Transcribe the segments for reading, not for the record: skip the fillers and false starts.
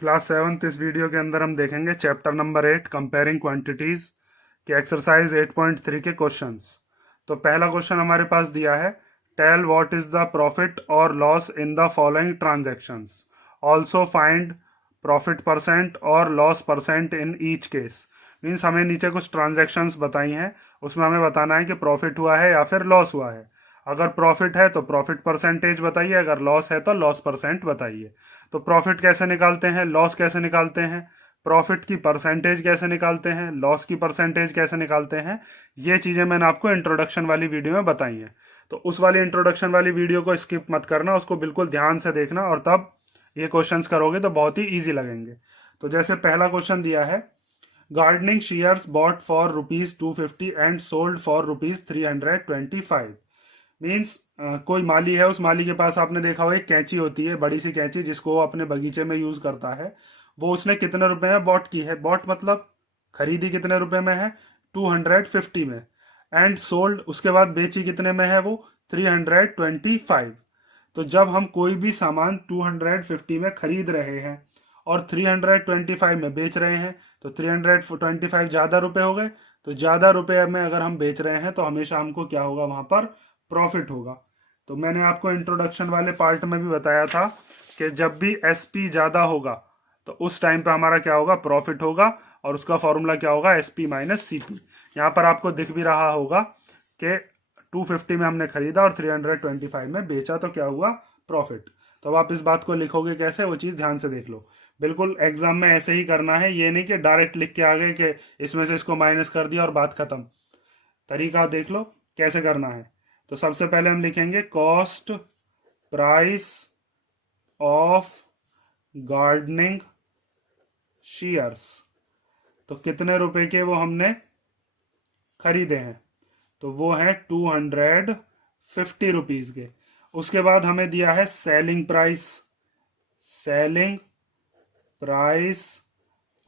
Class 7 इस video के अंदर हम देखेंगे चैप्टर नंबर 8 कंपेयरिंग क्वांटिटीज के एक्सरसाइज 8.3 के क्वेश्चंस। तो पहला क्वेश्चन हमारे पास दिया है, tell what is the profit और loss in the following transactions, also find profit percent और loss percent in each case. Means हमें नीचे कुछ ट्रांजैक्शंस बताई हैं, उसमें हमें बताना है कि प्रॉफिट हुआ है या फिर लॉस हुआ है। अगर प्रॉफिट है तो प्रॉफिट परसेंटेज बताइए, अगर लॉस है तो लॉस परसेंट बताइए। तो प्रॉफिट कैसे निकालते हैं, लॉस कैसे निकालते हैं, प्रॉफिट की परसेंटेज कैसे निकालते हैं, लॉस की परसेंटेज कैसे निकालते हैं, ये चीज़ें मैंने आपको इंट्रोडक्शन वाली वीडियो में बताई हैं। तो उस वाली इंट्रोडक्शन वाली वीडियो को स्किप मत करना, उसको बिल्कुल ध्यान से देखना और तब ये क्वेश्चंस करोगे तो बहुत ही ईजी लगेंगे। तो जैसे पहला क्वेश्चन दिया है, gardening shares bot for ₹250 and sold for ₹325। Means कोई माली है, उस माली के पास आपने देखा हो एक कैंची होती है, बड़ी सी कैंची जिसको वो अपने बगीचे में यूज करता है। वो उसने कितने रुपए में बॉट की है, बॉट मतलब खरीदी कितने रुपए में है, 250 में। एंड सोल्ड उसके बाद बेची कितने में है वो, 325। तो जब हम कोई भी सामान 250 में खरीद रहे हैं और 325 में बेच रहे हैं, तो 325 ज्यादा रुपए हो गए। तो ज्यादा रुपए में अगर हम बेच रहे हैं तो हमेशा हमको क्या होगा, वहां पर प्रॉफिट होगा। तो मैंने आपको इंट्रोडक्शन वाले पार्ट में भी बताया था कि जब भी एसपी ज्यादा होगा तो उस टाइम पे हमारा क्या होगा, प्रॉफिट होगा। और उसका फॉर्मूला क्या होगा, एसपी माइनस सीपी। यहाँ पर आपको दिख भी रहा होगा कि 250 में हमने खरीदा और 325 में बेचा, तो क्या हुआ, प्रॉफिट। तो अब आप इस बात को लिखोगे कैसे, वो चीज़ ध्यान से देख लो। बिल्कुल एग्जाम में ऐसे ही करना है, ये नहीं कि डायरेक्ट लिख के आ गए कि इसमें से इसको माइनस कर दिया और बात खत्म। तरीका देख लो कैसे करना है। तो सबसे पहले हम लिखेंगे cost price of gardening shares. तो कितने रुपए के वो हमने खरीदे हैं, तो वो है 250 रुपीज के। उसके बाद हमें दिया है selling price, selling price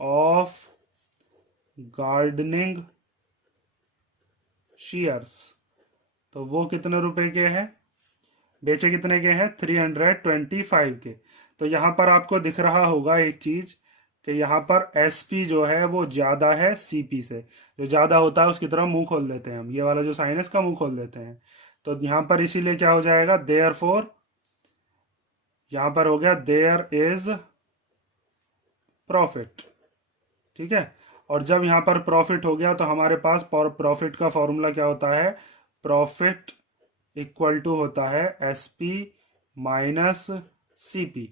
of gardening shares. तो वो कितने रुपए के हैं, बेचे कितने के हैं, 325 के। तो यहां पर आपको दिख रहा होगा एक चीज कि यहाँ पर एसपी जो है वो ज्यादा है सीपी से। जो ज्यादा होता है उसकी तरफ मुंह खोल देते हैं हम, ये वाला जो साइन है इसका मुंह खोल देते हैं। तो यहाँ पर इसीलिए क्या हो जाएगा, देयर फोर, यहां पर हो गया देयर इज प्रॉफिट। ठीक है। और जब यहाँ पर प्रॉफिट हो गया तो हमारे पास प्रॉफिट का फॉर्मूला क्या होता है, प्रॉफिट इक्वल टू होता है SP minus CP.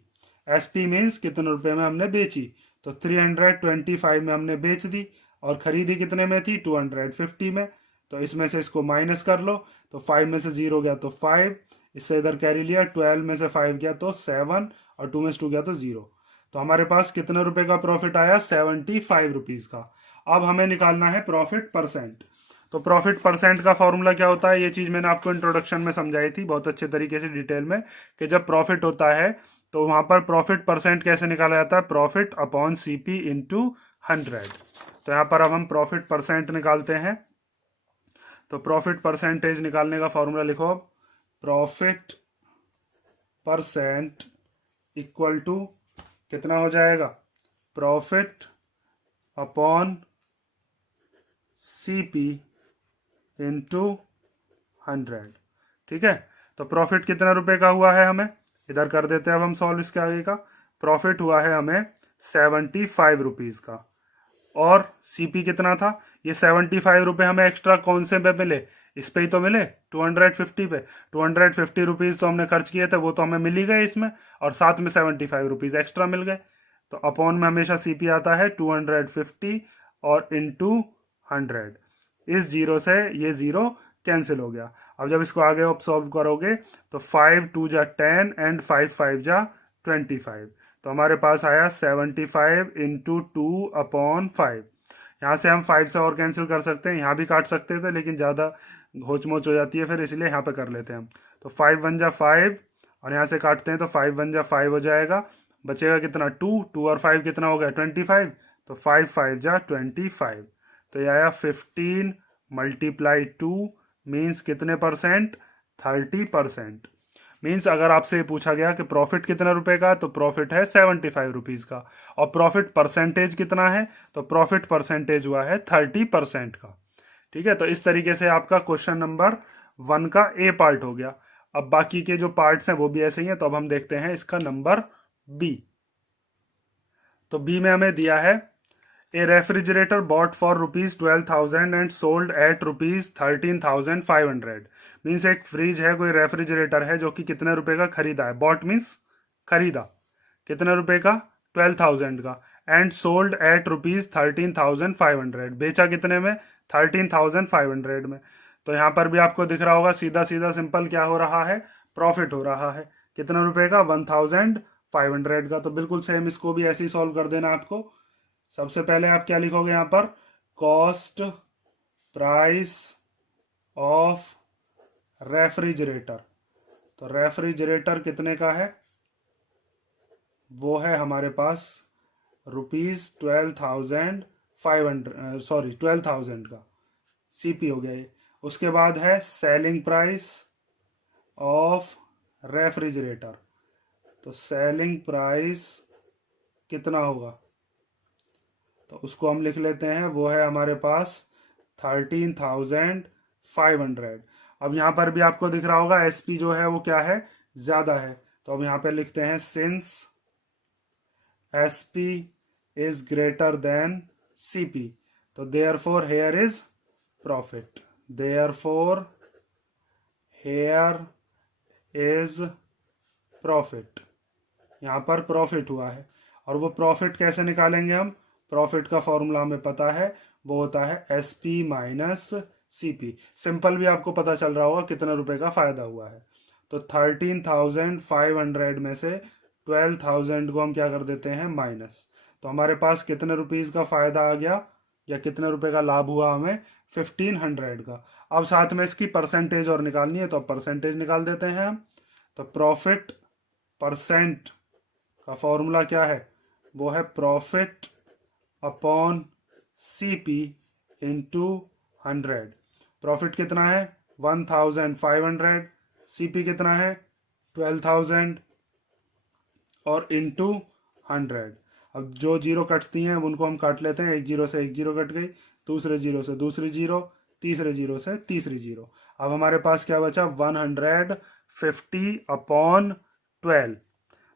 SP means कितने रुपए में हमने बेची, तो 325 में हमने बेच दी और खरीदी कितने में थी, 250 में। तो इसमें से इसको माइनस कर लो, तो 5 में से 0 गया तो 5, इससे इधर कैरी लिया, 12 में से 5 गया तो 7 और 2 में से 2 गया तो 0। तो हमारे पास कितने रुपए का प्रॉफिट आया, 75 रुपीज का। अब हमें निकालना है प्रॉफिट परसेंट। तो प्रॉफिट परसेंट का फॉर्मूला क्या होता है, ये चीज मैंने आपको इंट्रोडक्शन में समझाई थी बहुत अच्छे तरीके से डिटेल में, कि जब प्रॉफिट होता है तो वहां पर प्रॉफिट परसेंट कैसे निकाला जाता है, प्रॉफिट अपॉन सीपी इंटू 100। तो यहाँ पर अब हम प्रॉफिट परसेंट निकालते हैं। तो प्रॉफिट परसेंटेज निकालने का फॉर्मूला लिखो, प्रॉफिट परसेंट इक्वल टू कितना हो जाएगा, प्रॉफिट अपॉन सीपी इंटू 100। ठीक है। तो प्रॉफिट कितना रुपए का हुआ है, हमें इधर कर देते हैं अब हम सॉल्व इसके आगे का। प्रॉफिट हुआ है हमें 75 रुपीज का। और सीपी कितना था, ये 75 रुपये हमें एक्स्ट्रा कौन से पे मिले, इस पे ही तो मिले, 250 पे। 250 रुपीज तो हमने खर्च किए थे, वो तो हमें मिल ही गए इसमें, और साथ में 75 रुपीज एक्स्ट्रा मिल गए। तो अपॉन में हमेशा सीपी आता है 250 और इंटू 100। इस जीरो से ये जीरो कैंसिल हो गया। अब जब इसको आगे आप सॉल्व करोगे तो 5 2 जा 10 एंड 5 5 जा 25। तो हमारे पास आया 75 इंटू 2/5। यहाँ से हम 5 से और कैंसिल कर सकते हैं, यहाँ भी काट सकते थे लेकिन ज़्यादा होचमोच हो जाती है फिर, इसलिए यहाँ पे कर लेते हैं हम। तो 5 1 जा 5 और यहाँ से काटते हैं तो 5 1 जा 5 हो जाएगा। बचेगा कितना, 2 2 और 5 कितना हो गया, 25। तो 5 5 जा 25। तो ये आया 15 × 2 मीन्स कितने परसेंट, 30%। मीन्स अगर आपसे ये पूछा गया कि प्रॉफिट कितना रुपए का, तो प्रॉफिट है 75 रुपीज़ का। और प्रॉफिट परसेंटेज कितना है, तो प्रॉफिट परसेंटेज हुआ है 30% का। ठीक है, तो इस तरीके से आपका क्वेश्चन नंबर 1 का ए पार्ट हो गया। अब बाकी के जो पार्ट्स हैं वो भी ऐसे ही हैं, तो अब हम देखते हैं इसका नंबर बी। तो बी में हमें दिया है a refrigerator bought for ₹12,000 and sold at ₹13,500। Means एक फ्रिज है, कोई रेफ्रिजरेटर है जो कि कितने रुपए का खरीदा है। बॉट मीन्स खरीदा, कितने रुपए का, 12,000 का। एंड सोल्ड एट ₹13,500, बेचा कितने में, 13,500 में। तो यहाँ पर भी आपको दिख रहा होगा, सीधा सीधा सिंपल क्या हो रहा है, प्रॉफिट हो रहा है। कितना रुपए का, 1,500 का। तो बिल्कुल सेम इसको भी ऐसे ही सॉल्व कर देना आपको। सबसे पहले आप क्या लिखोगे यहाँ पर, कॉस्ट प्राइस ऑफ रेफ्रिजरेटर। तो रेफ्रिजरेटर कितने का है, वो है हमारे पास ₹12,500, सॉरी 12,000 का, सीपी हो गया ये। उसके बाद है सेलिंग प्राइस ऑफ रेफ्रिजरेटर। तो सेलिंग प्राइस कितना होगा, तो उसको हम लिख लेते हैं, वो है हमारे पास 13,500। अब यहाँ पर भी आपको दिख रहा होगा एसपी जो है वो क्या है, ज्यादा है। तो अब यहाँ पे लिखते हैं since SP is greater than CP, तो therefore here is profit. Therefore here is profit, यहाँ पर प्रॉफिट हुआ है। और वो प्रॉफिट कैसे निकालेंगे हम, प्रॉफिट का फॉर्मूला हमें पता है, वो होता है S P minus C P. Simple भी आपको पता चल रहा होगा कितने रुपए का फायदा हुआ है। तो 13,500 में से 12,000 को हम क्या कर देते हैं, माइनस। तो हमारे पास कितने रुपीज का फायदा आ गया, या कितने रुपए का लाभ हुआ हमें, 1,500 का। अब साथ में इसकी परसेंटेज और निकालनी है, तो अब परसेंटेज निकाल देते हैं हम। तो प्रॉफिट परसेंट का फॉर्मूला क्या है, वो है profit upon CP into 100। Profit कितना है, 1,500, सीपी कितना है, 12,000, और इंटू 100। अब जो जीरो कटती हैं उनको हम काट लेते हैं, एक जीरो से एक जीरो कट गई, दूसरे जीरो से दूसरी जीरो, तीसरे जीरो से तीसरी जीरो। अब हमारे पास क्या बचा, 150/12।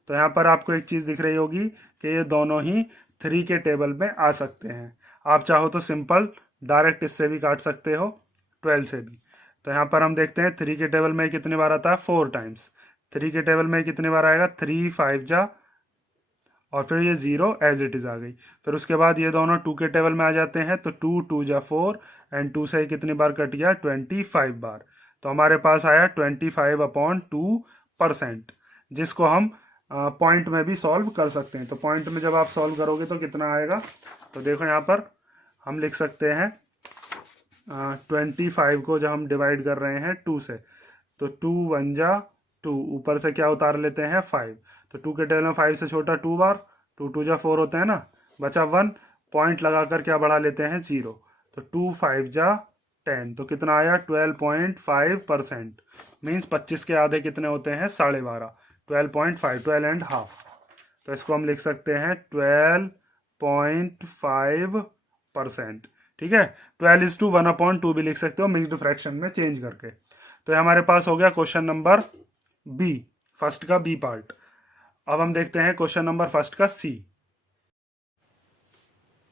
तो यहाँ पर आपको एक चीज़ दिख रही होगी कि ये दोनों ही 3 के टेबल में आ सकते हैं। आप चाहो तो सिंपल डायरेक्ट इससे भी काट सकते हो, 12 से भी। तो यहाँ पर हम देखते हैं 3 के टेबल में कितनी बार आता है, 4 टाइम्स। 3 के टेबल में कितनी बार आएगा, 3 5 जा, और फिर ये 0 एज इट इज़ आ गई। फिर उसके बाद ये दोनों 2 के टेबल में आ जाते हैं, तो 2 2 जा 4, एंड 2 से कितनी बार कट गया, 25 बार। तो हमारे पास आया 25/2%, जिसको हम पॉइंट में भी सॉल्व कर सकते हैं। तो पॉइंट में जब आप सॉल्व करोगे तो कितना आएगा, तो देखो यहाँ पर हम लिख सकते हैं 25 को जब हम डिवाइड कर रहे हैं 2 से, तो 2 1 जा 2, ऊपर से क्या उतार लेते हैं, 5। तो 2 के टेबल में 5 से छोटा 2 बार, 2 2 जा 4 होते हैं ना, बचा 1, पॉइंट लगाकर क्या बढ़ा लेते हैं, 0। तो 2 5 जा 10, तो कितना आया, 12.5%। मीन्स 25 के आधे कितने होते हैं, 12.5, 12.5, 12.5। तो इसको हम लिख सकते हैं 12.5%। ठीक है, 12:1/2 भी लिख सकते हो, मिक्स्ड फ्रैक्शन में चेंज करके। तो ये हमारे पास हो गया क्वेश्चन नंबर बी, फर्स्ट का बी पार्ट। अब हम देखते हैं क्वेश्चन नंबर फर्स्ट का सी।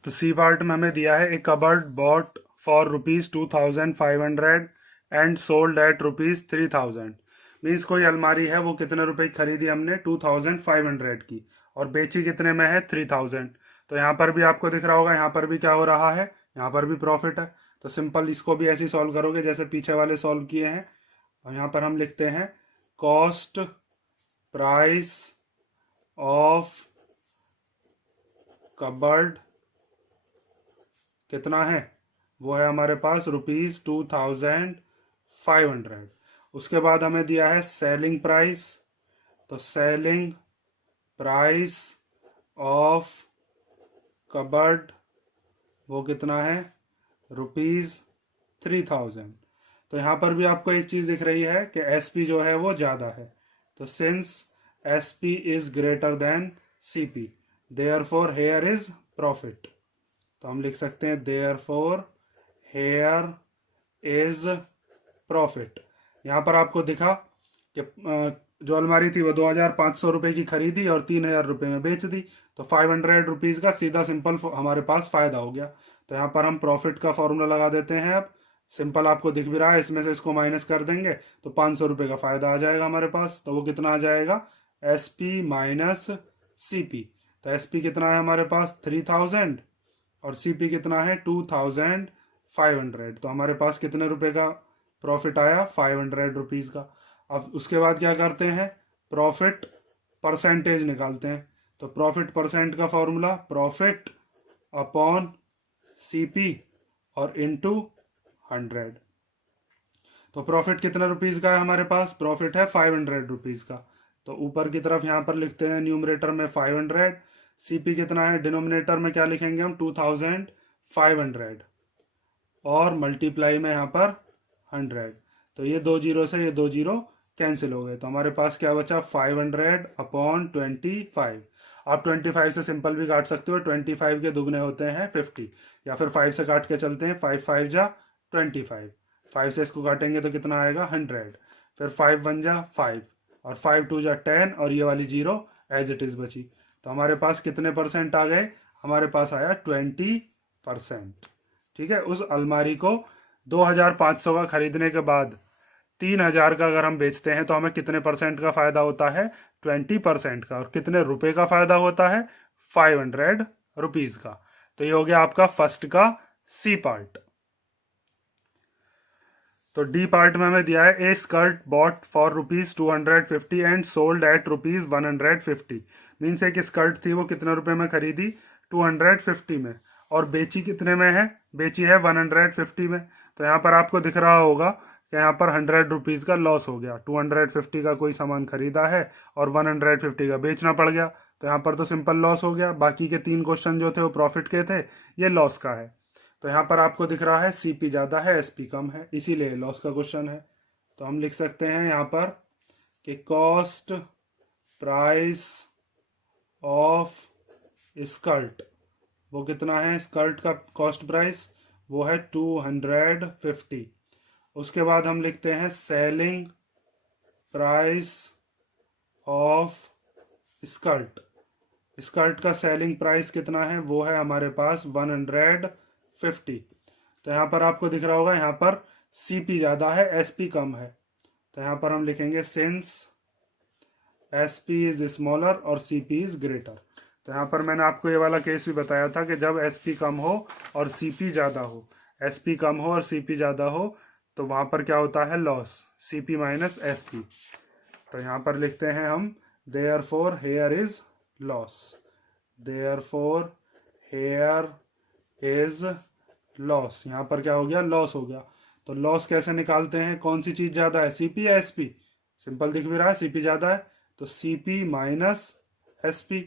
तो सी पार्ट में हमें दिया है, a cupboard bought for ₹2,500 and sold at ₹3,000। Means कोई अलमारी है, वो कितने रुपए की खरीदी हमने, 2,500 की, और बेची कितने में है, 3,000। तो यहाँ पर भी आपको दिख रहा होगा, यहाँ पर भी क्या हो रहा है, यहाँ पर भी प्रॉफिट है। तो सिंपल इसको भी ऐसे ही सॉल्व करोगे जैसे पीछे वाले सॉल्व किए हैं। और यहाँ पर हम लिखते हैं कॉस्ट प्राइस ऑफ कबर्ड कितना है, वो है हमारे पास ₹2,500। उसके बाद हमें दिया है सेलिंग प्राइस। तो सेलिंग प्राइस ऑफ कबर्ड वो कितना है, ₹3,000। तो यहाँ पर भी आपको एक चीज़ दिख रही है कि एसपी जो है वो ज़्यादा है। तो since S P is greater than C P therefore here is profit. तो हम लिख सकते हैं देयरफॉर हेयर इज प्रॉफिट। यहाँ पर आपको दिखा कि जो अलमारी थी वो 2500 रुपये की खरीदी और 3000 रुपये में बेच दी, तो 500 रुपीज़ का सीधा सिंपल हमारे पास फ़ायदा हो गया। तो यहाँ पर हम प्रॉफिट का फॉर्मूला लगा देते हैं। अब सिंपल आपको दिख भी रहा है, इसमें से इसको माइनस कर देंगे तो 500 रुपये का फ़ायदा आ जाएगा हमारे पास। तो वो कितना आ जाएगा, S P minus C P. तो एस पी कितना है हमारे पास 3000 और सी पी कितना है 2500। तो हमारे पास कितने रुपए का प्रॉफिट आया, 500 रुपीज़ का। अब उसके बाद क्या करते हैं, प्रॉफिट परसेंटेज निकालते हैं। तो प्रॉफिट परसेंट का फॉर्मूला प्रॉफिट अपॉन सीपी और इनटू 100। तो प्रॉफिट कितने रुपीज़ का है हमारे पास, प्रॉफिट है 500 रुपीज़ का। तो ऊपर की तरफ यहाँ पर लिखते हैं न्यूमरेटर में 500, सीपी कितना है, डिनोमिनेटर में क्या लिखेंगे हम 2500 और मल्टीप्लाई में यहाँ पर 100। तो ये 2 जीरो से ये 2 जीरो कैंसिल हो गए। तो हमारे पास क्या बचा 500 अपॉन 25। आप 25 से सिंपल भी काट सकते हो, 25 के दुगने होते हैं 50, या फिर 5 से काट के चलते हैं, 5 5 जा 25, 5 से इसको काटेंगे तो कितना आएगा 100, फिर 5 1 जा 5 और 5 2 जा 10 और ये वाली जीरो एज इट इज़ बची। तो हमारे पास कितने परसेंट आ गए, हमारे पास आया 20%। ठीक है, उस अलमारी को 2500 का खरीदने के बाद 3000 का अगर हम बेचते हैं तो हमें कितने परसेंट का फायदा होता है, 20% का। और कितने रुपए का फायदा होता है, 500 रुपीज का। तो ये हो गया आपका फर्स्ट का सी पार्ट। तो डी पार्ट में हमें दिया है a skirt bought for ₹250 and sold at ₹150। Means एक स्कर्ट थी वो कितने रुपए में खरीदी, 250 में, और बेची कितने में है, बेची है 150 में। तो यहाँ पर आपको दिख रहा होगा कि यहाँ पर 100 रुपीज़ का लॉस हो गया। 250 का कोई सामान खरीदा है और 150 का बेचना पड़ गया, तो यहाँ पर तो सिंपल लॉस हो गया। बाकी के 3 क्वेश्चन जो थे वो प्रॉफिट के थे, ये लॉस का है। तो यहाँ पर आपको दिख रहा है सीपी ज़्यादा है एसपी कम है, इसीलिए लॉस का क्वेश्चन है। तो हम लिख सकते हैं यहाँ पर कि कॉस्ट प्राइस ऑफ स्कर्ट वो कितना है, स्कर्ट का कॉस्ट प्राइस वो है 250। उसके बाद हम लिखते हैं selling price of skirt. Skirt का सेलिंग प्राइस कितना है, वो है हमारे पास 150। तो यहाँ पर आपको दिख रहा होगा, यहाँ पर सीपी ज़्यादा है एसपी कम है। तो यहाँ पर हम लिखेंगे सिंस एसपी इज स्मॉलर और सीपी इज ग्रेटर। तो यहाँ पर मैंने आपको ये वाला केस भी बताया था कि जब एसपी कम हो और सीपी ज़्यादा हो, एसपी कम हो और सीपी ज़्यादा हो, तो वहाँ पर क्या होता है लॉस, सीपी माइनस एसपी। तो यहाँ पर लिखते हैं हम therefore here is loss, therefore here is loss. यहाँ पर क्या हो गया, लॉस हो गया। तो लॉस कैसे निकालते हैं, कौन सी चीज़ ज़्यादा है, सीपी या एसपी, सिंपल दिख भी रहा है सीपी ज़्यादा है, तो सीपी माइनस एसपी।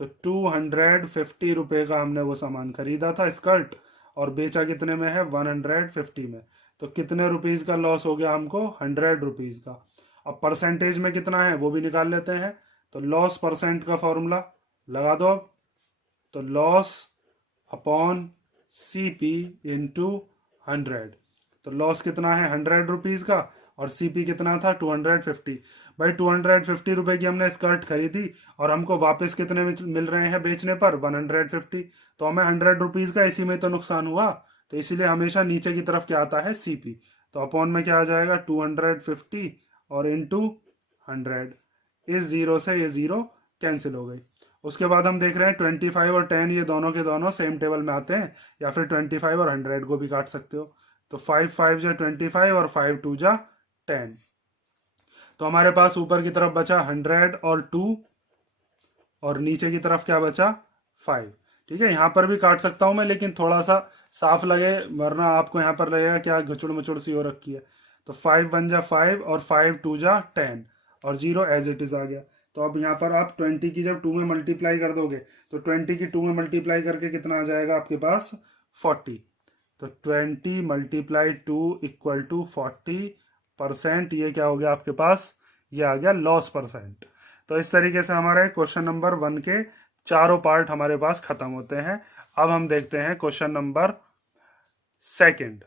तो 250 रुपये का हमने वो सामान खरीदा था स्कर्ट और बेचा कितने में है, 150 में। तो कितने रुपीज़ का लॉस हो गया हमको, 100 रुपीज़ का। अब परसेंटेज में कितना है वो भी निकाल लेते हैं। तो लॉस परसेंट का फॉर्मूला लगा दो। तो लॉस अपॉन सीपी इंटू 100। तो लॉस कितना है 100 रुपीज़ का और सीपी कितना था 250। भाई 250 रुपये की हमने स्कर्ट खरीदी और हमको वापस कितने में मिल रहे हैं बेचने पर, 150। तो हमें 100 रुपीज़ का इसी में तो नुकसान हुआ। तो इसीलिए हमेशा नीचे की तरफ क्या आता है, सीपी। तो अपॉन में क्या आ जाएगा 250 और इंटू 100। इस जीरो से ये जीरो कैंसिल हो गई। उसके बाद हम देख रहे हैं 25 और 10 ये दोनों के दोनों सेम टेबल में आते हैं, या फिर 25 और 100 को भी काट सकते हो। तो 5 5 जा 25 और 5 2 जा 10। तो हमारे पास ऊपर की तरफ बचा 100 और 2 और नीचे की तरफ क्या बचा 5। ठीक है, यहाँ पर भी काट सकता हूँ मैं, लेकिन थोड़ा सा साफ लगे, वरना आपको यहाँ पर लगेगा क्या घुचुड़ मुचुड़ सी हो रखी है। तो 5 1 जा 5 और 5 2 जा 10 और जीरो एज इट इज आ गया। तो अब यहाँ पर आप 20 की जब 2 में मल्टीप्लाई कर दोगे तो 20 की 2 में मल्टीप्लाई करके कितना आ जाएगा आपके पास 40। तो 20 × 2 = 40%। ये क्या हो गया आपके पास, ये आ गया लॉस परसेंट। तो इस तरीके से हमारे क्वेश्चन नंबर 1 के चारों पार्ट हमारे पास खत्म होते हैं। अब हम देखते हैं क्वेश्चन नंबर 2।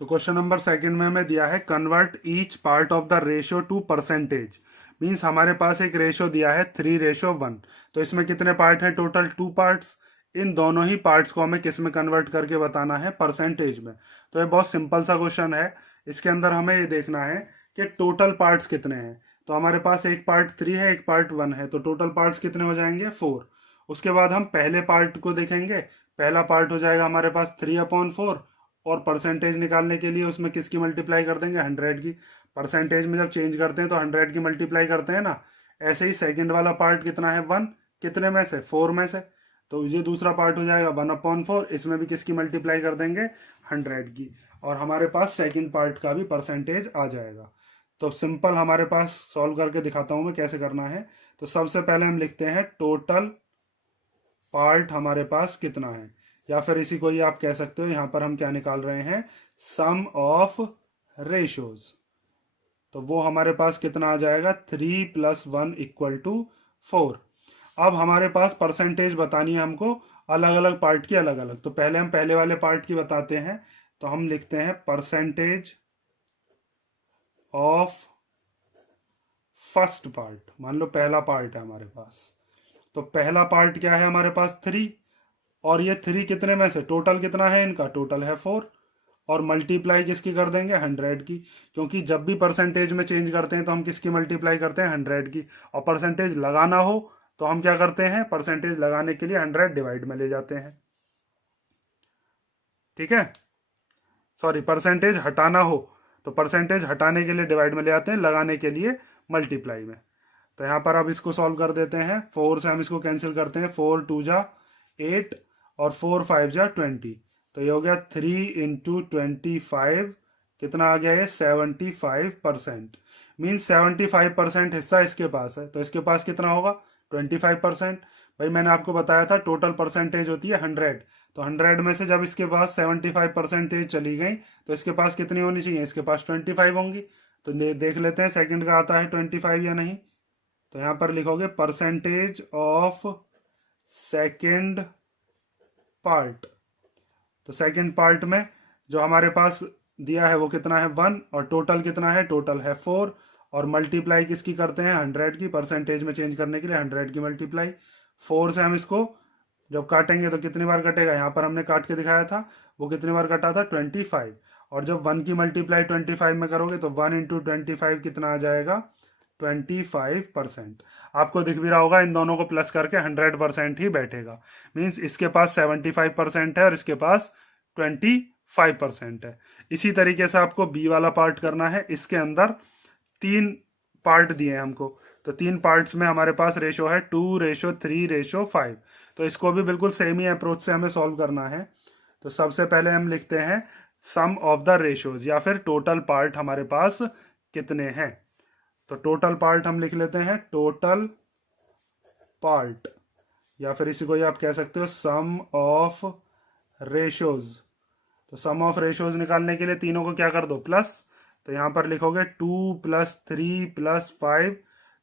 तो क्वेश्चन नंबर 2 में हमें दिया है convert each part of the ratio two percentage. Means हमारे पास एक रेशियो दिया है 3:1। तो इसमें कितने पार्ट हैं? Total 2 parts. इन दोनों ही पार्ट्स को हमें किस में कन्वर्ट करके बताना है? परसेंटेज में। तो ये बहुत सिंपल सा क्वेश्चन है। इसके अंदर हमें ये देखना है कि टोटल पार्ट्स कितने हैं। तो हमारे पास एक पार्ट 3 है, एक पार्ट 1 है, तो टोटल पार्ट्स कितने हो जाएंगे? 4। उसके बाद हम पहले पार्ट को देखेंगे। पहला पार्ट हो जाएगा हमारे पास 3/4, और परसेंटेज निकालने के लिए उसमें किसकी मल्टीप्लाई कर देंगे? 100 की। परसेंटेज में जब चेंज करते हैं तो 100 की मल्टीप्लाई करते हैं ना। ऐसे ही सेकंड वाला पार्ट कितना है? 1। कितने में से? 4 में से। तो ये दूसरा पार्ट हो जाएगा 1/4, इसमें भी किसकी मल्टीप्लाई कर देंगे? 100 की। और हमारे पास सेकंड पार्ट का भी परसेंटेज आ जाएगा। तो सिंपल हमारे पास सॉल्व करके दिखाता हूं मैं कैसे करना है। तो सबसे पहले हम लिखते हैं टोटल पार्ट हमारे पास कितना है, या फिर इसी को ही आप कह सकते हो, यहां पर हम क्या निकाल रहे हैं? सम ऑफ रेशियोज। तो वो हमारे पास कितना आ जाएगा? 3 + 1 = 4। अब हमारे पास परसेंटेज बतानी है हमको अलग अलग पार्ट की अलग अलग। तो पहले हम पहले वाले पार्ट की बताते हैं। तो हम लिखते हैं परसेंटेज ऑफ फर्स्ट पार्ट। मान लो पहला पार्ट है हमारे पास। तो पहला पार्ट क्या है हमारे पास? 3। और ये 3 कितने में से? टोटल कितना है इनका? टोटल है 4। और मल्टीप्लाई किसकी कर देंगे? 100 की। क्योंकि जब भी परसेंटेज में चेंज करते हैं तो हम किसकी मल्टीप्लाई करते हैं? 100 की। और परसेंटेज लगाना हो तो हम क्या करते हैं? परसेंटेज लगाने के लिए 100 डिवाइड में ले जाते हैं। ठीक है, सॉरी, परसेंटेज हटाना हो तो परसेंटेज हटाने के लिए डिवाइड में ले आते हैं, लगाने के लिए मल्टीप्लाई में। तो यहाँ पर अब इसको सॉल्व कर देते हैं। 4 से हम इसको कैंसिल करते हैं। 4 2 जा 8 और 4 5 जा 20। तो ये हो गया 3 × 25। कितना आ गया ये? 75%। मीन्स 75% हिस्सा इसके पास है। तो इसके पास कितना होगा? 25%। भाई मैंने आपको बताया था टोटल परसेंटेज होती है 100। तो 100 में से जब इसके पास 75% चली गई तो इसके पास कितनी होनी चाहिए? इसके पास 25 होंगी। तो देख लेते हैं सेकंड का आता है 25 या नहीं। तो यहां पर लिखोगे परसेंटेज ऑफ सेकंड पार्ट। तो सेकंड पार्ट में जो हमारे पास दिया है वो कितना है? 1। और टोटल कितना है? टोटल है 4। और मल्टीप्लाई किसकी करते हैं? 100 की। परसेंटेज में चेंज करने के लिए 100 की मल्टीप्लाई। 4 से हम इसको जब काटेंगे तो कितनी बार कटेगा? यहाँ पर हमने काट के दिखाया था, वो कितनी बार कटा था? 25। और जब 1 की मल्टीप्लाई 25 में करोगे तो 1 × 25 कितना आ जाएगा? 25%। आपको दिख भी रहा होगा, इन दोनों को प्लस करके 100% ही बैठेगा। मीन्स इसके पास 75% है और इसके पास 25% है। इसी तरीके से आपको बी वाला पार्ट करना है। इसके अंदर 3 पार्ट दिए हैं हमको। तो 3 पार्ट्स में हमारे पास रेशो है 2:3:5। तो इसको भी बिल्कुल सेम ही अप्रोच से हमें सॉल्व करना है। तो सबसे पहले हम लिखते हैं सम ऑफ द रेशोज, या फिर टोटल पार्ट हमारे पास कितने हैं। तो टोटल पार्ट हम लिख लेते हैं टोटल पार्ट, या फिर इसी को ही आप कह सकते हो सम ऑफ रेशोज। तो सम ऑफ रेशोज निकालने के लिए तीनों को क्या कर दो? प्लस। तो यहां पर लिखोगे 2 + 3 + 5।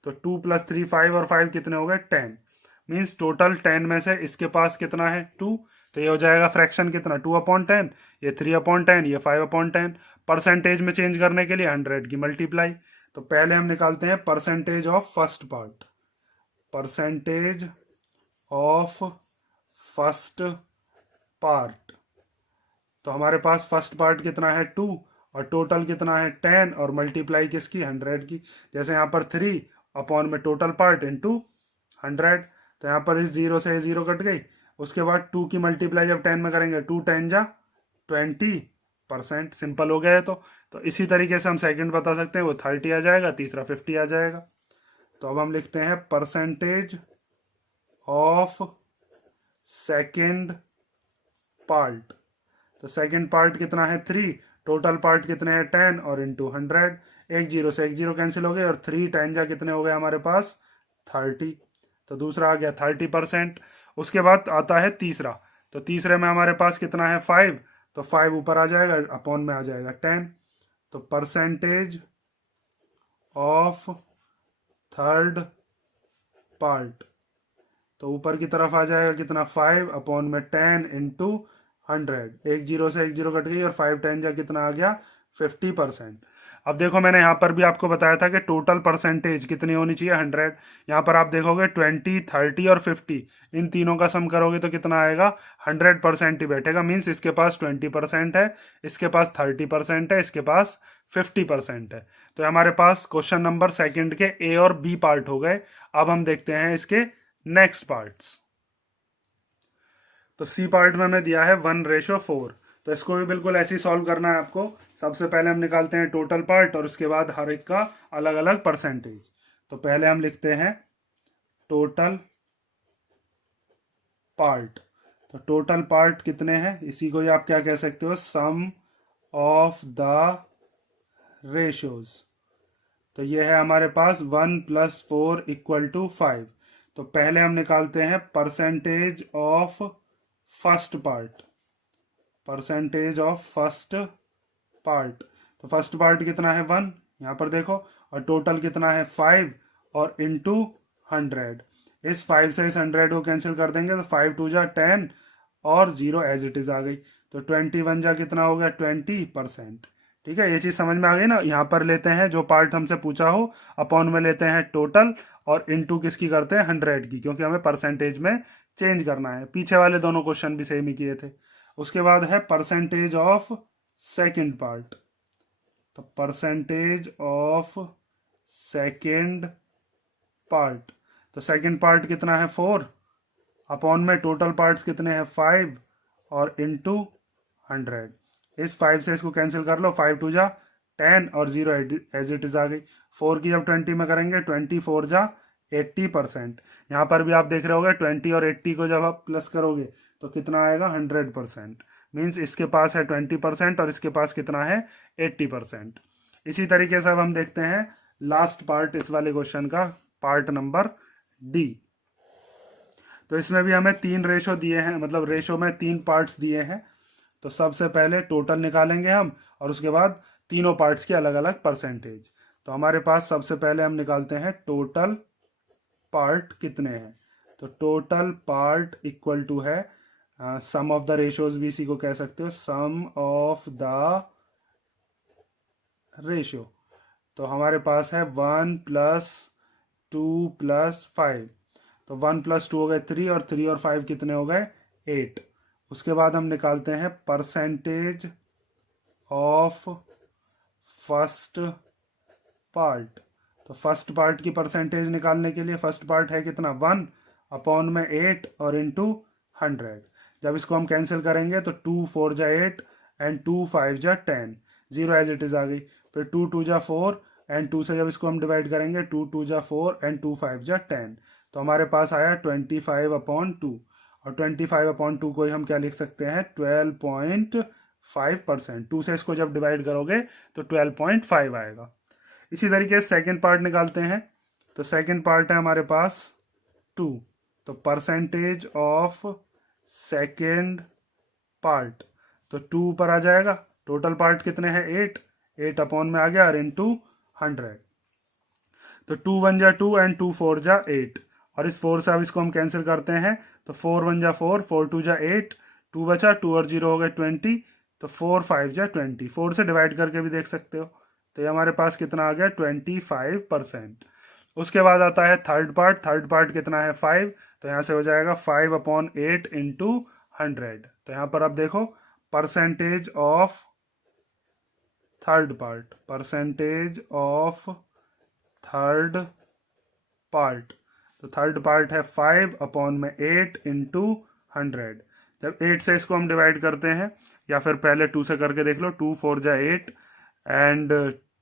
तो 2 + 3 5 और 5 कितने हो गए? 10। मीन्स टोटल 10 में से इसके पास कितना है? 2। तो ये हो जाएगा फ्रैक्शन कितना? 2/10। ये 3/10, ये 5/10। परसेंटेज में चेंज करने के लिए 100 की मल्टीप्लाई। तो पहले हम निकालते हैं percentage of first part. Percentage of first part. तो हमारे पास फर्स्ट पार्ट कितना है? 2। और टोटल कितना है? 10। और मल्टीप्लाई किसकी? 100 की। जैसे यहाँ पर 3 अपॉन में टोटल पार्ट इंटू 100। तो यहाँ पर इस 0 से 0 कट गई। उसके बाद 2 की मल्टीप्लाई जब 10 में करेंगे 2 10 जा 20%। सिंपल हो गया है। तो इसी तरीके से हम सेकंड बता सकते हैं, वो 30 आ जाएगा, तीसरा 50 आ जाएगा। तो अब हम लिखते हैं परसेंटेज ऑफ सेकंड पार्ट। तो सेकंड पार्ट कितना है? 3। टोटल पार्ट कितने हैं? 10 और इंटू 100। एक 0 से एक 0 कैंसिल हो गए और 3 10 जा कितने हो गए हमारे पास? 30। तो दूसरा आ गया 30%। उसके बाद आता है तीसरा। तो तीसरे में हमारे पास कितना है? 5। तो 5 ऊपर आ जाएगा, अपॉन में आ जाएगा 10। तो परसेंटेज ऑफ थर्ड पार्ट। तो ऊपर की तरफ आ जाएगा कितना 5 अपॉन में 10 इंटू 100। एक जीरो से एक जीरो कट गई और 5 10 जा कितना आ गया 50%। अब देखो मैंने यहाँ पर भी आपको बताया था कि टोटल परसेंटेज कितनी होनी चाहिए 100। यहाँ पर आप देखोगे 20 30 और 50 इन तीनों का सम करोगे तो कितना आएगा 100% ही बैठेगा। मीन्स इसके पास 20% है, इसके पास 30% है, इसके पास 50% है। तो हमारे पास क्वेश्चन नंबर सेकंड के ए और बी पार्ट हो गए। अब हम देखते हैं इसके नेक्स्ट पार्ट्स। तो सी पार्ट में हमें दिया है 1:4। तो इसको भी बिल्कुल ऐसे ही सॉल्व करना है आपको। सबसे पहले हम निकालते हैं टोटल पार्ट और उसके बाद हर एक का अलग अलग परसेंटेज। तो पहले हम लिखते हैं टोटल पार्ट। तो टोटल पार्ट कितने हैं, इसी को ही आप क्या कह सकते हो, सम ऑफ द रेशियोज। तो ये है हमारे पास 1 + 4 = 5। तो पहले हम निकालते हैं percentage of first part. Percentage of first part. तो फर्स्ट पार्ट कितना है 1, यहाँ पर देखो, और टोटल कितना है 5 और इंटू 100। इस 5 से इस 100 को कैंसिल कर देंगे तो 5 2 जा 10 और 0 एज इट इज आ गई। तो 21 जा कितना हो गया 20%। ठीक है, ये चीज समझ में आ गई ना। यहाँ पर लेते हैं जो पार्ट हमसे पूछा हो, अपॉन में लेते हैं टोटल और इनटू किसकी करते हैं 100 की, क्योंकि हमें परसेंटेज में चेंज करना है। पीछे वाले दोनों क्वेश्चन भी सेम ही किए थे। उसके बाद है परसेंटेज ऑफ सेकंड पार्ट। तो परसेंटेज ऑफ सेकंड पार्ट। तो सेकंड पार्ट कितना है 4 अपॉन में टोटल पार्ट्स कितने हैं 5 और इंटू 100। इस 5 से इसको कैंसिल कर लो, 5 2 जा 10 और 0 एज इट इज आ गई। 4 की जब 20 में करेंगे 24 जा 80%। यहाँ पर भी आप देख रहे होगे 20 और 80 को जब आप प्लस करोगे तो कितना आएगा 100%। मीन्स इसके पास है 20% और इसके पास कितना है 80%। इसी तरीके से अब हम देखते हैं लास्ट पार्ट इस वाले क्वेश्चन का, पार्ट नंबर डी। तो इसमें भी हमें 3 रेशो दिए हैं, मतलब रेशो में 3 पार्ट्स दिए हैं। तो सबसे पहले टोटल निकालेंगे हम और उसके बाद तीनों पार्ट्स के अलग अलग परसेंटेज। तो हमारे पास सबसे पहले हम निकालते हैं टोटल पार्ट कितने हैं। तो टोटल पार्ट इक्वल टू है सम ऑफ द रेशियोज, भी इसी को कह सकते हो, सम ऑफ द रेशियो। तो हमारे पास है 1 + 2 + 5। तो 1 + 2 हो गए 3 और 3 और 5 कितने हो गए 8। उसके बाद हम निकालते हैं परसेंटेज ऑफ फर्स्ट पार्ट। तो फर्स्ट पार्ट की परसेंटेज निकालने के लिए फर्स्ट पार्ट है कितना 1 अपॉन में 8 और इंटू 100। जब इसको हम कैंसिल करेंगे तो 2 4 जा 8 एंड 2 5 जा 10, 0 एज इट इज आ गई। फिर 2 2 जा 4 एंड 2 से जब इसको हम डिवाइड करेंगे 2 2 जा 4 एंड 2 5 जा 10। तो हमारे पास आया 25/2। और 25/2 को ही हम क्या लिख सकते हैं 12.5%। 2 से इसको जब डिवाइड करोगे तो 12.5 आएगा। इसी तरीके से सेकेंड पार्ट निकालते हैं। तो सेकेंड पार्ट है हमारे पास 2। तो परसेंटेज ऑफ सेकेंड पार्ट। तो 2 ऊपर आ जाएगा, टोटल पार्ट कितने हैं 8 अपॉन में आ गया और इंटू 100। तो 2 1 जा 2 एंड 2 4 जा 8 और इस 4 से अब इसको हम कैंसिल करते हैं। तो 4 1 जा 4, 4 2 जा 8, 2 बचा, 2 और 0 हो गए 20। तो 4 5 जा 20, 4 से डिवाइड करके भी देख सकते हो। तो ये हमारे पास कितना आ गया 25%। उसके बाद आता है थर्ड पार्ट। थर्ड पार्ट कितना है 5। तो यहाँ से हो जाएगा 5/8 इंटू 100। तो यहाँ पर अब देखो percentage of third part. Percentage of third part. तो थर्ड पार्ट है 5/8 इंटू 100। जब 8 से इसको हम डिवाइड करते हैं, या फिर पहले 2 से करके देख लो, 2 4 जा 8 एंड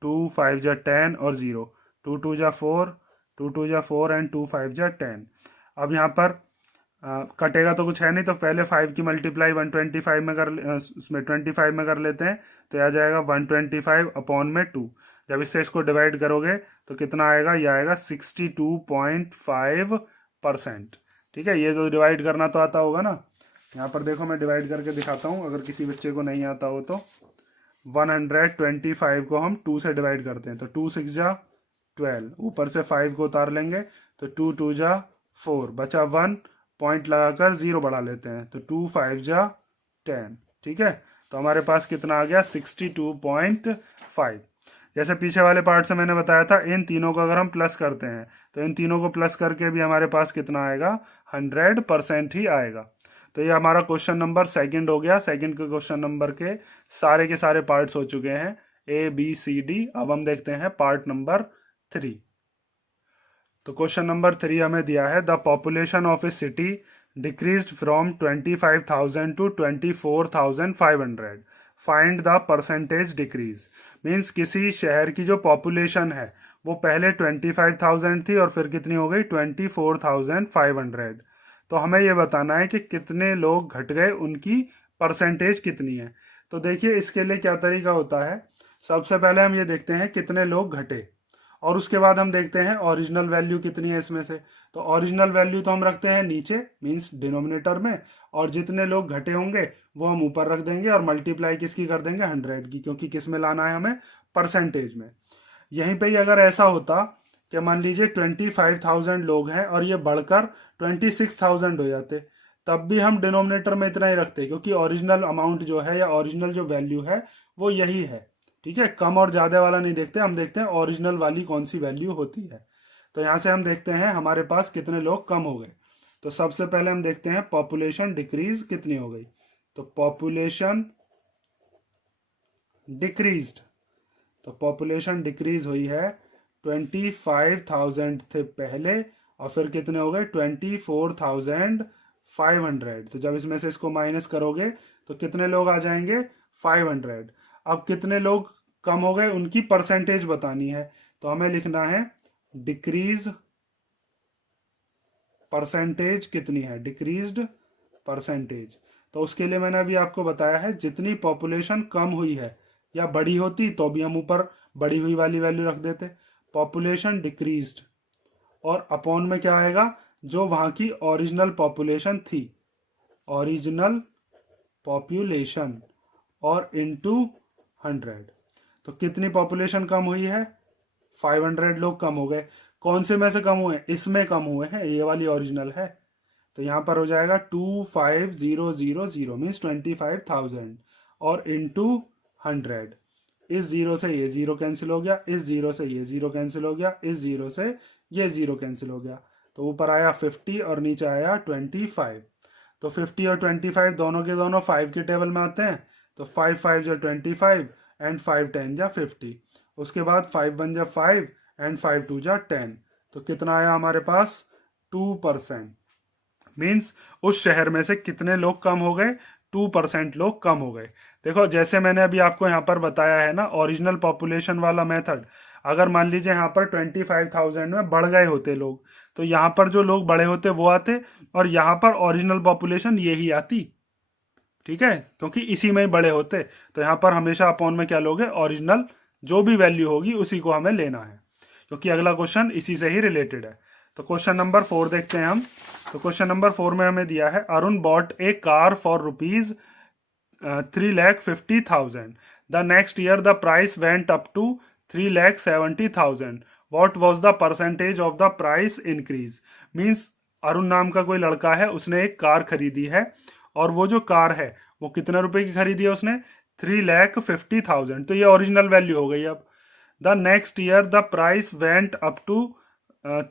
2 5 जा 10 और 0, 2 2 जा 4, 2 2 जा 4 एंड 2 5 जा 10। अब यहाँ पर कटेगा तो कुछ है नहीं, तो पहले 5 की मल्टीप्लाई 125 में उसमें 25 में कर लेते हैं। तो आ जाएगा 125 अपॉन में 2। जब इससे इसको डिवाइड करोगे तो कितना आएगा, ये आएगा 62.5%। ठीक है, ये तो डिवाइड करना तो आता होगा ना। यहाँ पर देखो मैं डिवाइड करके दिखाता हूँ, अगर किसी बच्चे को नहीं आता हो तो। 125 को हम 2 से डिवाइड करते हैं। तो 2 6 जा 12, ऊपर से 5 को उतार लेंगे तो 2 2 जा 4, बचा 1, पॉइंट लगाकर 0 बढ़ा लेते हैं तो 2 5 जा 10। ठीक है, तो हमारे पास कितना आ गया 62.5। जैसे पीछे वाले पार्ट से मैंने बताया था, इन तीनों को अगर हम प्लस करते हैं तो इन तीनों को प्लस करके भी हमारे पास कितना आएगा 100% ही आएगा। तो ये हमारा क्वेश्चन नंबर सेकंड हो गया। सेकंड के क्वेश्चन नंबर के सारे पार्ट्स हो चुके हैं, ए बी सी डी। अब हम देखते हैं पार्ट नंबर 3। तो क्वेश्चन नंबर 3 हमें दिया है, the population of a city decreased from 25,000 to 24,500, find the percentage decrease. Means किसी शहर की जो पॉपुलेशन है वो पहले 25,000 थी और फिर कितनी हो गई 24,500। तो हमें ये बताना है कि कितने लोग घट गए, उनकी परसेंटेज कितनी है। तो देखिए इसके लिए क्या तरीका होता है, सबसे पहले हम ये देखते हैं कितने लोग घटे और उसके बाद हम देखते हैं ओरिजिनल वैल्यू कितनी है इसमें से। तो ओरिजिनल वैल्यू तो हम रखते हैं नीचे, मींस डिनोमिनेटर में, और जितने लोग घटे होंगे वो हम ऊपर रख देंगे और मल्टीप्लाई किसकी कर देंगे 100 की, क्योंकि किस में लाना है हमें परसेंटेज में। यहीं पे ही अगर ऐसा होता कि मान लीजिए 25,000 लोग हैं और ये बढ़कर 26,000 हो जाते, तब भी हम डिनोमिनेटर में इतना ही रखते, क्योंकि ओरिजिनल अमाउंट जो है या ओरिजिनल जो वैल्यू है वो यही है। ठीक है, कम और ज्यादा वाला नहीं देखते, हम देखते हैं ओरिजिनल वाली कौन सी वैल्यू होती है। तो यहां से हम देखते हैं हमारे पास कितने लोग कम हो गए। तो सबसे पहले हम देखते हैं पॉपुलेशन डिक्रीज कितनी हो गई। तो पॉपुलेशन डिक्रीज्ड, तो पॉपुलेशन डिक्रीज हुई है 25,000 थे पहले और फिर कितने हो गए 24,500। तो जब इसमें से इसको माइनस करोगे तो कितने लोग आ जाएंगे 500। अब कितने लोग कम हो गए उनकी परसेंटेज बतानी है, तो हमें लिखना है डिक्रीज परसेंटेज कितनी है, डिक्रीज्ड परसेंटेज। तो उसके लिए मैंने अभी आपको बताया है, जितनी पॉपुलेशन कम हुई है या बड़ी होती तो भी हम ऊपर बड़ी हुई वाली वैल्यू रख देते, पॉपुलेशन डिक्रीज्ड, और अपॉन में क्या आएगा जो वहां की ओरिजिनल पॉपुलेशन थी, ओरिजिनल पॉपुलेशन, और इनटू 100। तो कितनी पॉपुलेशन कम हुई है 500 लोग कम हो गए। कौन से में से कम हुए, इसमें कम हुए हैं, ये वाली ओरिजिनल है। तो यहां पर हो जाएगा 25,000 मीन्स 25,000 और इनटू 100। इस जीरो से ये जीरो कैंसिल हो गया, इस जीरो से ये जीरो कैंसिल हो गया, इस जीरो से ये जीरो कैंसिल हो गया। तो ऊपर आया 50 और नीचे आया 25। तो 50 और 25 दोनों के दोनों 5 के टेबल में आते हैं। तो 5 5 जा 25 एंड 5 10 जा 50। उसके बाद 5 1 जा 5 एंड 5 2 जा 10। तो कितना आया हमारे पास 2%। मीन्स उस शहर में से कितने लोग कम हो गए 2% लोग कम हो गए। देखो जैसे मैंने अभी आपको यहाँ पर बताया है ना ओरिजिनल पॉपुलेशन वाला मेथड, अगर मान लीजिए यहाँ पर 25,000 में बढ़ गए होते लोग, तो यहाँ पर जो लोग बड़े होते वो आते और यहाँ पर ओरिजिनल पॉपुलेशन यही आती। ठीक है, क्योंकि इसी में ही बड़े होते। तो यहाँ पर हमेशा अपॉन में क्या लोगे, ओरिजिनल जो भी वैल्यू होगी उसी को हमें लेना है, क्योंकि अगला क्वेश्चन इसी से ही रिलेटेड है। तो क्वेश्चन नंबर 4 देखते हैं हम। तो क्वेश्चन नंबर 4 में हमें दिया है, Arun bought a car for rupees 3,50,000। The next year the price went up to 3,70,000। What was the percentage of the price increase. Means Arun नाम का कोई लड़का है, उसने एक कार खरीदी है और वो जो कार है वो कितने रुपए की खरीदी है उसने 3,50,000। तो ये ओरिजिनल वैल्यू हो गई। अब the next year the price went up to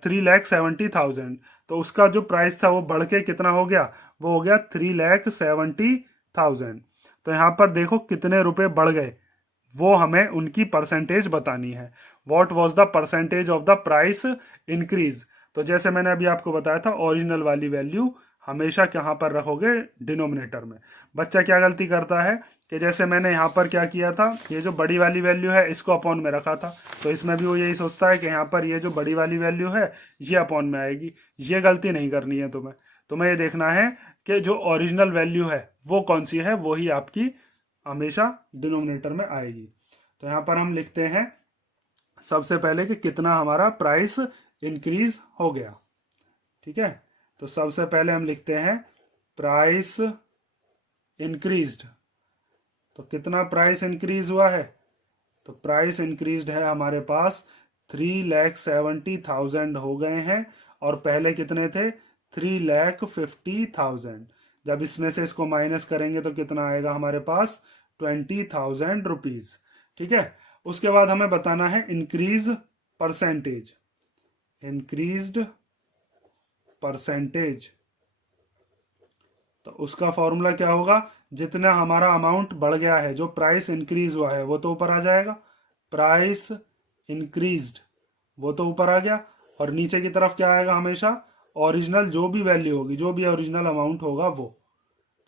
3,70,000। तो उसका जो प्राइस था वो बढ़ के कितना हो गया, वो हो गया 3,70,000। तो यहाँ पर देखो कितने रुपए बढ़ गए, वो हमें उनकी परसेंटेज बतानी है। What was the percentage of the price increase. तो जैसे मैंने अभी आपको बताया था, ओरिजिनल वाली वैल्यू हमेशा कहाँ पर रखोगे, डिनोमिनेटर में। बच्चा क्या गलती करता है कि जैसे मैंने यहाँ पर क्या किया था, ये जो बड़ी वाली वैल्यू है इसको अपॉन में रखा था, तो इसमें भी वो यही सोचता है कि यहाँ पर ये जो बड़ी वाली वैल्यू है ये अपॉन में आएगी। ये गलती नहीं करनी है तुम्हें ये देखना है कि जो ओरिजिनल वैल्यू है वो कौन सी है, वो ही आपकी हमेशा डिनोमिनेटर में आएगी। तो यहाँ पर हम लिखते हैं सबसे पहले कि कितना हमारा प्राइस इंक्रीज हो गया। ठीक है, तो सबसे पहले हम लिखते हैं प्राइस इंक्रीज्ड। तो कितना प्राइस इंक्रीज हुआ है, तो प्राइस इंक्रीज्ड है हमारे पास 3,70,000 हो गए हैं और पहले कितने थे 3,50,000। जब इसमें से इसको माइनस करेंगे तो कितना आएगा हमारे पास 20,000 रुपीज। ठीक है, उसके बाद हमें बताना है इंक्रीज परसेंटेज, इंक्रीज्ड परसेंटेज। तो उसका फॉर्मूला क्या होगा, जितना हमारा अमाउंट बढ़ गया है, जो प्राइस इंक्रीज हुआ है वो तो ऊपर आ जाएगा, प्राइस इंक्रीज्ड वो तो ऊपर आ गया, और नीचे की तरफ क्या आएगा हमेशा ओरिजिनल जो भी वैल्यू होगी, जो भी ओरिजिनल अमाउंट होगा वो।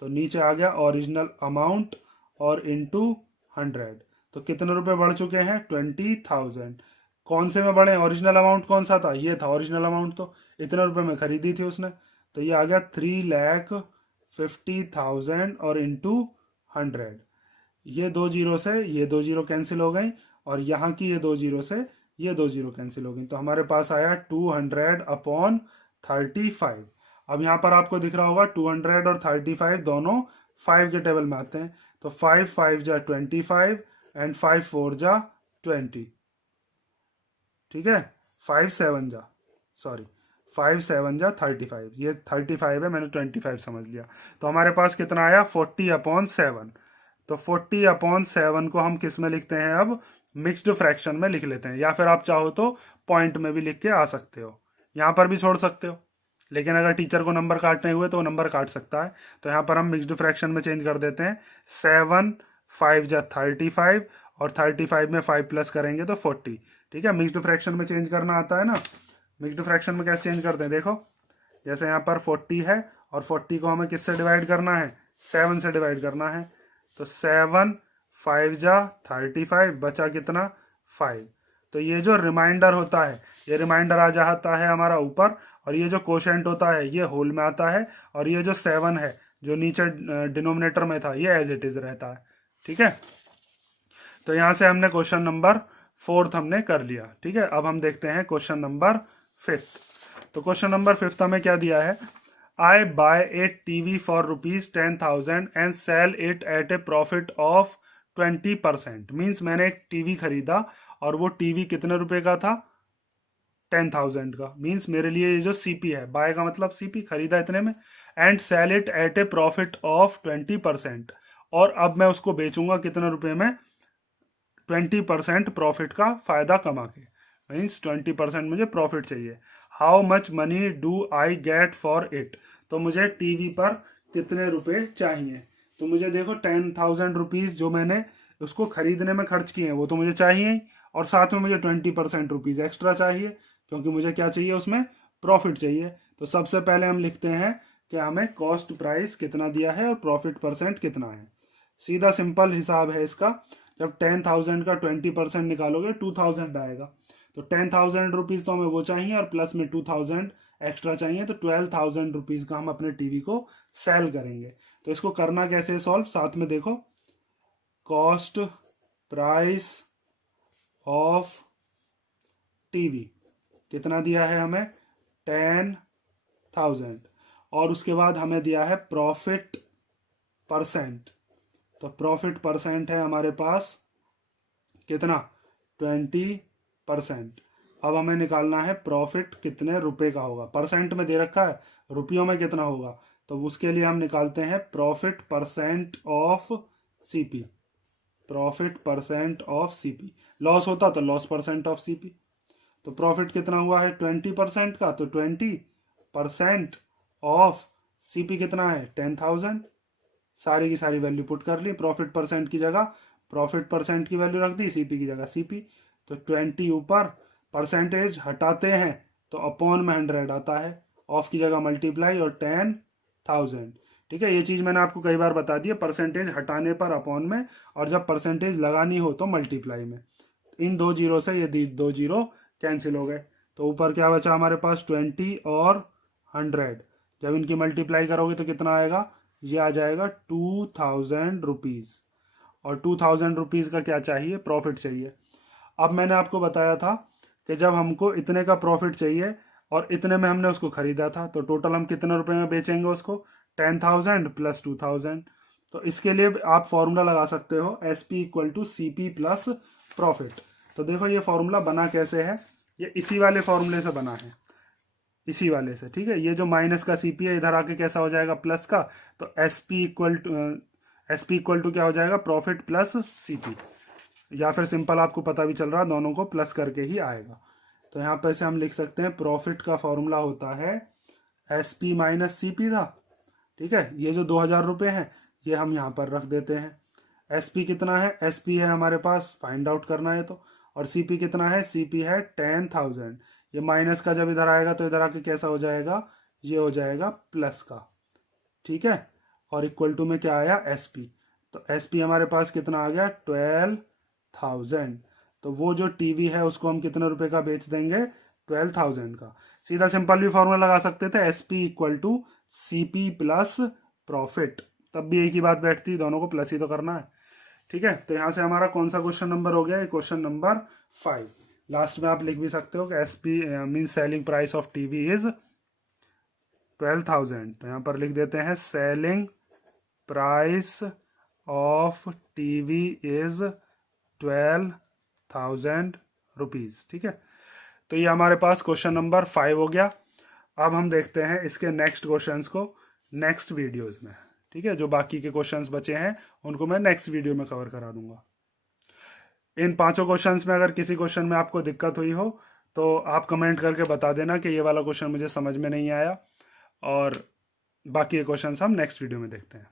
तो नीचे आ गया ओरिजिनल अमाउंट और इनटू 100। तो कितने रुपए बढ़ चुके हैं 20,000। कौन से में बढ़े, ओरिजिनल अमाउंट कौन सा था, ये था ओरिजिनल अमाउंट, तो इतने रुपए में खरीदी थी उसने, तो ये आ गया 3,50,000 और इंटू 100। ये दो जीरो से ये दो जीरो कैंसिल हो गई और यहाँ की ये दो जीरो से ये दो जीरो कैंसिल हो गई, तो हमारे पास आया 200/35। अब यहाँ पर आपको दिख रहा होगा 200 और 35 दोनों 5 के टेबल में आते हैं, तो 5 5 जा 25 एंड 5 4 जा 20। ठीक है, 5 7 जा 35, ये 35 है, मैंने 25 समझ लिया। तो हमारे पास कितना आया 40/7। तो 40/7 को हम किस में लिखते हैं, अब मिक्स्ड फ्रैक्शन में लिख लेते हैं, या फिर आप चाहो तो पॉइंट में भी लिख के आ सकते हो, यहाँ पर भी छोड़ सकते हो, लेकिन अगर टीचर को नंबर काटने हुए तो वो नंबर काट सकता है। तो यहाँ पर हम मिक्स्ड फ्रैक्शन में चेंज कर देते हैं, 7 5 जा 35 और 35 में 5 प्लस करेंगे तो 40। ठीक है, मिक्स्ड फ्रैक्शन में चेंज करना आता है ना। मिक्स्ड फ्रैक्शन में कैसे चेंज करते हैं, देखो जैसे यहाँ पर 40 है और 40 को हमें किससे डिवाइड करना है, 7 से डिवाइड करना है। तो 7 5 जा 35, बचा कितना 5। तो ये जो रिमाइंडर होता है, ये रिमाइंडर आ जाता है हमारा ऊपर, और ये जो कोशेंट होता है ये होल में आता है, और ये जो 7 है जो नीचे डिनोमिनेटर में था ये एज इट इज रहता है। ठीक है, तो यहाँ से हमने क्वेश्चन नंबर 4 हमने कर लिया। ठीक है, अब हम देखते हैं क्वेश्चन नंबर 5। तो क्वेश्चन नंबर 5 हमें क्या दिया है, I buy a TV for ₹10,000 and sell it at a profit of 20%। Means मैंने एक टीवी खरीदा और वो टीवी कितने रुपए का था 10,000 का। मीन्स मेरे लिए ये जो सीपी है, बाय का मतलब सीपी, खरीदा इतने में, and sell it at a profit of 20%, और अब मैं उसको बेचूंगा कितने रुपए में 20% प्रॉफिट का फायदा कमा के। मीन्स 20% मुझे प्रॉफिट चाहिए। How much money do I get for it, तो मुझे टीवी पर कितने रुपए चाहिए। तो मुझे देखो 10,000 रुपीज जो मैंने उसको खरीदने में खर्च किए हैं वो तो मुझे चाहिए ही, और साथ में मुझे 20% रुपीज एक्स्ट्रा चाहिए, क्योंकि मुझे क्या चाहिए उसमें प्रॉफिट चाहिए। तो सबसे पहले हम लिखते हैं कि हमें कॉस्ट प्राइस कितना दिया है और प्रॉफिट परसेंट कितना है। सीधा सिंपल हिसाब है इसका, जब 10,000 का 20% निकालोगे 2,000 आएगा। तो 10,000 रुपीज तो हमें वो चाहिए और प्लस में 2,000 एक्स्ट्रा चाहिए, तो 12,000 रुपीज का हम अपने टीवी को सेल करेंगे। तो इसको करना कैसे सॉल्व, साथ में देखो, कॉस्ट प्राइस ऑफ टीवी कितना दिया है हमें 10,000, और उसके बाद हमें दिया है प्रॉफिट परसेंट। तो प्रॉफिट परसेंट है हमारे पास कितना 20%। अब हमें निकालना है प्रॉफिट कितने रुपए का होगा, परसेंट में दे रखा है, रुपयों में कितना होगा, तो उसके लिए हम निकालते हैं profit percent of CP. Profit percent of CP, loss होता तो लॉस परसेंट ऑफ सीपी। तो प्रॉफिट कितना हुआ है 20% का, तो 20% ऑफ सीपी कितना है 10,000। सारी की सारी वैल्यू पुट कर ली, प्रॉफिट परसेंट की जगह प्रॉफिट परसेंट की वैल्यू रख दी, सीपी की जगह सीपी। तो 20 ऊपर, परसेंटेज हटाते हैं तो अपॉन में 100 आता है, ऑफ की जगह मल्टीप्लाई और 10,000। ठीक है, ये चीज मैंने आपको कई बार बता दी है, परसेंटेज हटाने पर अपॉन में, और जब परसेंटेज लगानी हो तो मल्टीप्लाई में। इन दो जीरो से ये दो जीरो कैंसिल हो गए, तो ऊपर क्या बचा हमारे पास 20 और 100। जब इनकी मल्टीप्लाई करोगे तो कितना आएगा, ये आ जाएगा 2,000 रुपीज, और 2,000 रुपीज का क्या चाहिए प्रॉफिट चाहिए। अब मैंने आपको बताया था कि जब हमको इतने का प्रॉफिट चाहिए और इतने में हमने उसको खरीदा था, तो टोटल हम कितने रुपए में बेचेंगे उसको 10,000 प्लस 2,000। तो इसके लिए आप फॉर्मूला लगा सकते हो SP = CP प्लस प्रॉफिट। तो तो देखो ये फॉर्मूला बना कैसे है, ये इसी वाले फॉर्मूले से बना है, इसी वाले से, ठीक है। ये जो माइनस का सीपी है इधर आके कैसा हो जाएगा, प्लस का, तो एसपी इक्वल टू क्या हो जाएगा, प्रॉफिट प्लस सीपी, या फिर सिंपल आपको पता भी चल रहा है दोनों को प्लस करके ही आएगा। तो यहाँ पर से हम लिख सकते हैं प्रॉफिट का फॉर्मूला होता है एसपी माइनस सीपी था, ठीक है। ये जो 2000 रुपये हैं ये हम यहाँ पर रख देते हैं। एसपी कितना है, एसपी है हमारे पास, फाइंड आउट करना है तो, और सीपी कितना है, सीपी है 10,000। ये माइनस का जब इधर आएगा तो इधर आके कैसा हो जाएगा, ये हो जाएगा प्लस का, ठीक है। और इक्वल टू में क्या आया, एसपी, तो एसपी हमारे पास कितना आ गया, 12,000। तो वो जो टीवी है उसको हम कितने रुपए का बेच देंगे, 12,000 का। सीधा सिंपल भी फॉर्मूला लगा सकते थे, SP equal to CP plus profit, तब भी एक ही बात बैठती, दोनों को प्लस ही तो करना है, ठीक है। तो यहाँ से हमारा कौन सा क्वेश्चन नंबर हो गया, क्वेश्चन नंबर 5। लास्ट में आप लिख भी सकते हो कि SP mean selling price of TV is 12,000। तो यहाँ पर लिख देते हैं selling price of TV is 12,000 rupees, ठीक है। तो ये हमारे पास क्वेश्चन नंबर 5 हो गया। अब हम देखते हैं इसके नेक्स्ट क्वेश्चंस को नेक्स्ट वीडियोस में, ठीक है। जो बाकी के क्वेश्चंस बचे हैं उनको मैं नेक्स्ट वीडियो में कवर करा दूंगा। इन 5 क्वेश्चंस में अगर किसी क्वेश्चन में आपको दिक्कत हुई हो तो आप कमेंट करके बता देना कि ये वाला क्वेश्चन मुझे समझ में नहीं आया, और बाकी के क्वेश्चंस हम नेक्स्ट वीडियो में देखते हैं।